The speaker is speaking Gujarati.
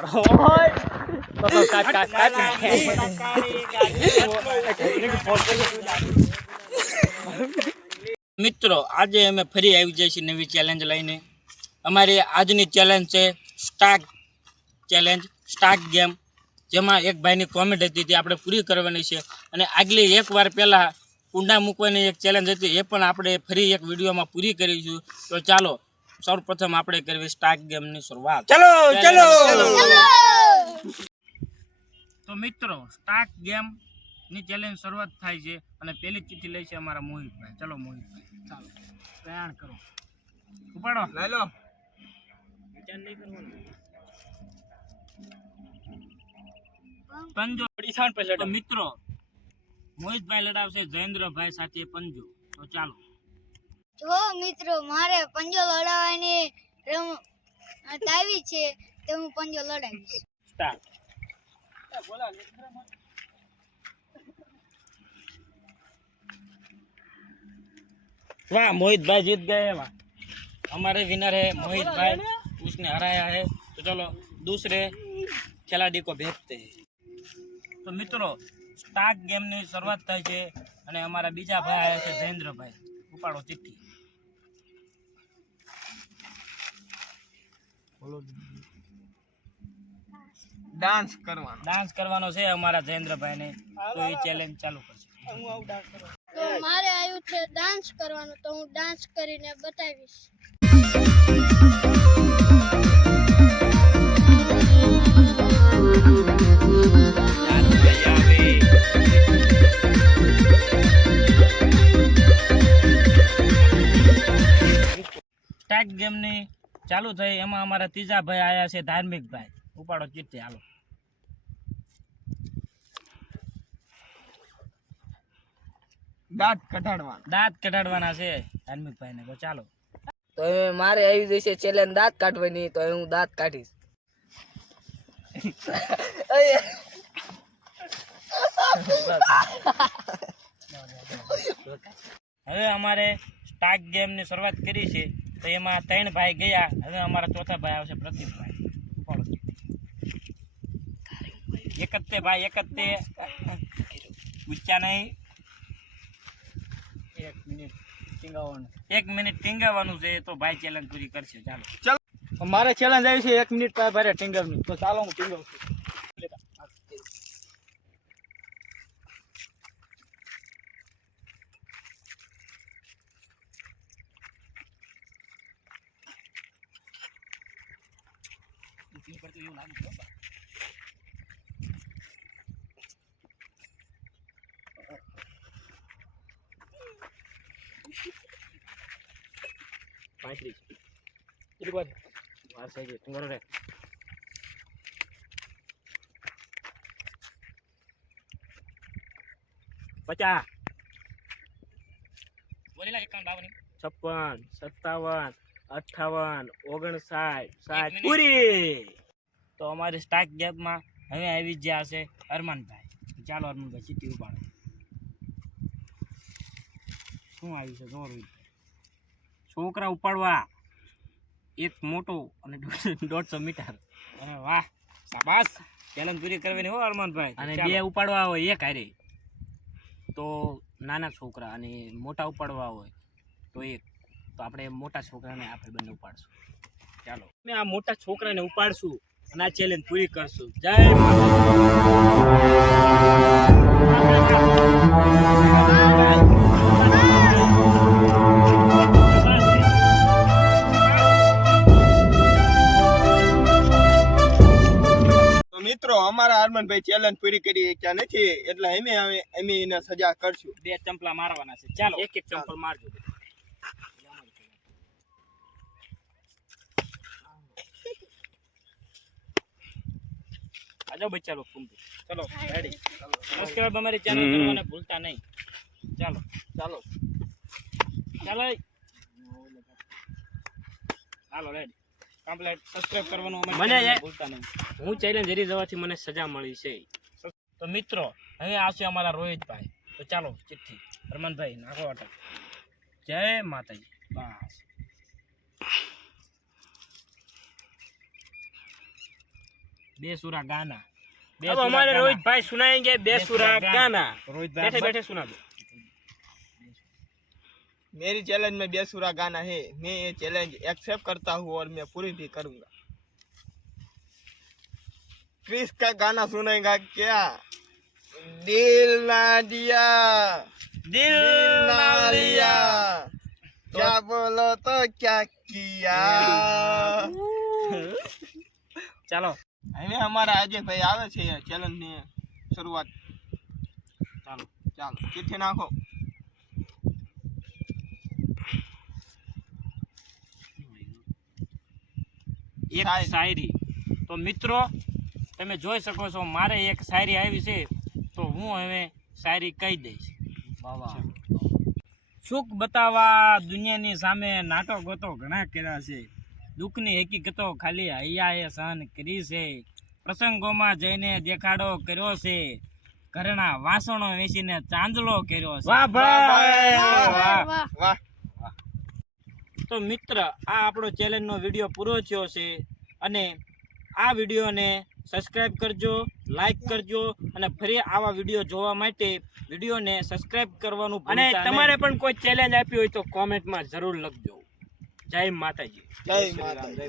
ઉપાડો તો કાટ મિત્રો આજે અમે ફરી આવી જઈએ છીએ નવી ચેલેન્જ લઈને। અમારી આજની ચેલેન્જ છે સ્ટાક ચેલેન્જ, સ્ટાક ગેમ, જેમાં એક ભાઈની કોમેન્ટ હતી તે આપણે પૂરી કરવાની છે। અને આગલી એકવાર પહેલાં કુંડા મૂકવાની એક ચેલેન્જ હતી એ પણ આપણે ફરી એક વિડીયોમાં પૂરી કરીશું। તો ચાલો સૌપ્રથમ આપણે કરવી સ્ટાક ગેમની શરૂઆત। ચલો ચલો તો મિત્રો સ્ટાક ગેમની ચેલેન્જ શરૂઆત થાય છે અને પહેલી ચિઠ્ઠી લે છે અમારા મોહિતભાઈ। ચલો મોહિતભાઈ, ચાલો પ્રયાણ કરો, ઉપાડો, લઈ લો, વિચાર નહીં કરવાનો, પંજો તો મિત્રો મોહિતભાઈ લડાવશે જયેન્દ્રભાઈ સાથે પંજો। તો ચાલો જો મિત્રો મારે પંજો લડાવવાની રમત આવી છે તો હું પંજો લડાવીશ। સ્ટાર્ટ। वाह मोहित भाई जीत गए। वाह हमारे विनर है मोहित भाई, उसने हराया है। तो चलो दूसरे खिलाड़ी को भेजते हैं। तो मित्रों स्टाक गेम ની શરૂઆત થાય છે અને અમારા બીજા ભાઈ આવ્યા છે જયેન્દ્રભાઈ। ઉપાડો ચિઠ્ઠી, બોલો। ડાન્સ કરવાનો છે અમારા જયેન્દ્રભાઈ ને, તો એ ચેલેન્જ ચાલુ કરશે। તો મારે આવ્યું છે ડાન્સ કરવાનું, તો હું ડાન્સ કરીને બતાવીશ। સ્ટાક ગેમ ની ચાલુ થઈ, એમાં અમારા ત્રીજા ભાઈ આયા છે ધાર્મિક ભાઈ। ઉપાડો ચિઠ્ઠી, હાલો। દાંત કઢાડવાના છે ધાર્મિક ભાઈ ને। તો ચાલો તો મારે આવી જશે ચેલેન્જ દાંત કાઢવાની, તો હું દાંત કાઢીશ। હવે અમારે સ્ટાક ગેમ ની શરૂઆત કરી છે, તો એમાં 3 ભાઈ ગયા। હવે અમારા ચોથા ભાઈ આવશે પ્રતિકભાઈ। ઉપાડો એકતે ભાઈ, એકતે પૂછ્યા નહીં, 1 મિનિટ ટીંગાવાનું છે તો ભાઈ ચેલેન્જ પૂરી કરશે। ચાલો મારે ચેલેન્જ આવી છે 1 મિનિટ ભારે ટીંગરની, તો ચાલો હું ટીંગાવું છું। પચાસ, 56, 57, 58, 59, 60 પૂરી। તો અમારી સ્ટાક ગેમમાં હવે આવી ગયા છે અરમાનભાઈ। ચાલો અરમાનભાઈ ચીઠી ઉપાડો, શું આવ્યું છે જોર? છોકરા ઉપાડવા એક મોટો અને 150 મીટર। અરે વાહ, શાબાશ, ચેલેન્જ પૂરી કરવાની હો અરમાનભાઈ। અને 2 ઉપાડવા હોય એક હારે, તો નાના છોકરા અને મોટા ઉપાડવા હોય તો એક, તો આપણે મોટા છોકરાને આપણે બંને ઉપાડશું। ચાલો અમે આ મોટા છોકરાને ઉપાડશું અને આ ચેલેન્જ પૂરી કરશું। જય મિત્રો અમારા હરમનભાઈ ચેલેન્જ પૂરી કરી ક્યાં નથી, એટલે અમે એને સજા કરશું। 2 ચંપલા મારવાના છે। ચાલો એક ચંપલ મારજો। આજો બચ્ચા લોગ तुम चलो रेडी। सब्सक्राइब हमारे चैनल करवाना भूलता नहीं। चलो चलो चलो हालो रेडी કમ્પ્લીટ। સબસ્ક્રાઇબ કરવાનું મને ભૂલતા નહીં। હું ચેલેન્જ હરી જવાથી મને સજા મળી છે। તો મિત્રો હવે આવશે અમારા રોહિતભાઈ। તો ચાલો ચિઠ્ઠી હરમનભાઈ નાખો અટક। જય માતાજી। બસ बेसुरा गाना अब हमारे रोहित भाई सुनाएंगे बेसुरा गाना रोहित बैठे बैठे सुना दो मेरी चैलेंज में बेसुरा गाना है, मैं ये चैलेंज एक्सेप्ट करता हूँ और मैं पूरी भी करूंगा। क्रिस का गाना सुनेगा क्या? दिल ना दिया, दिल ना लिया, क्या बोलो तो क्या किया। चलो હવે અમારા અજય ભાઈ આવે છે ચેલેન્જ ની શરૂઆત. ચાલો ચાલો ચિઠ્ઠી નાખો. એક શાયરી. તો મિત્રો તમે જોઈ શકો છો મારે એક શાયરી આવી છે તો હું હવે શાયરી કહી દઈશ. સુખ બતાવવા દુનિયાની સામે નાટકો તો ઘણા કર્યા છે, દુઃખની હકીકતો ખાલી હૈયાએ સહન કરી છે, પ્રસંગોમાં જઈને દેખાડો કર્યો છે, ઘરના વાસણો વેચીને ચાંદલો કર્યો છે. વાહ ભાઈ વાહ વાહ વાહ. તો મિત્ર આ આપણો ચેલેન્જનો વિડીયો પૂરો થયો છે અને આ વિડીયોને સબસ્ક્રાઇબ કરજો, લાઈક કરજો અને ફરી આવા વિડીયો જોવા માટે વિડીયોને સબસ્ક્રાઇબ કરવાનું અને ભૂલતા નહીં. તમારે પણ કોઈ ચેલેન્જ આપી હોય તો કોમેન્ટમાં જરૂર લખજો. જય માતાજી. જય માતા.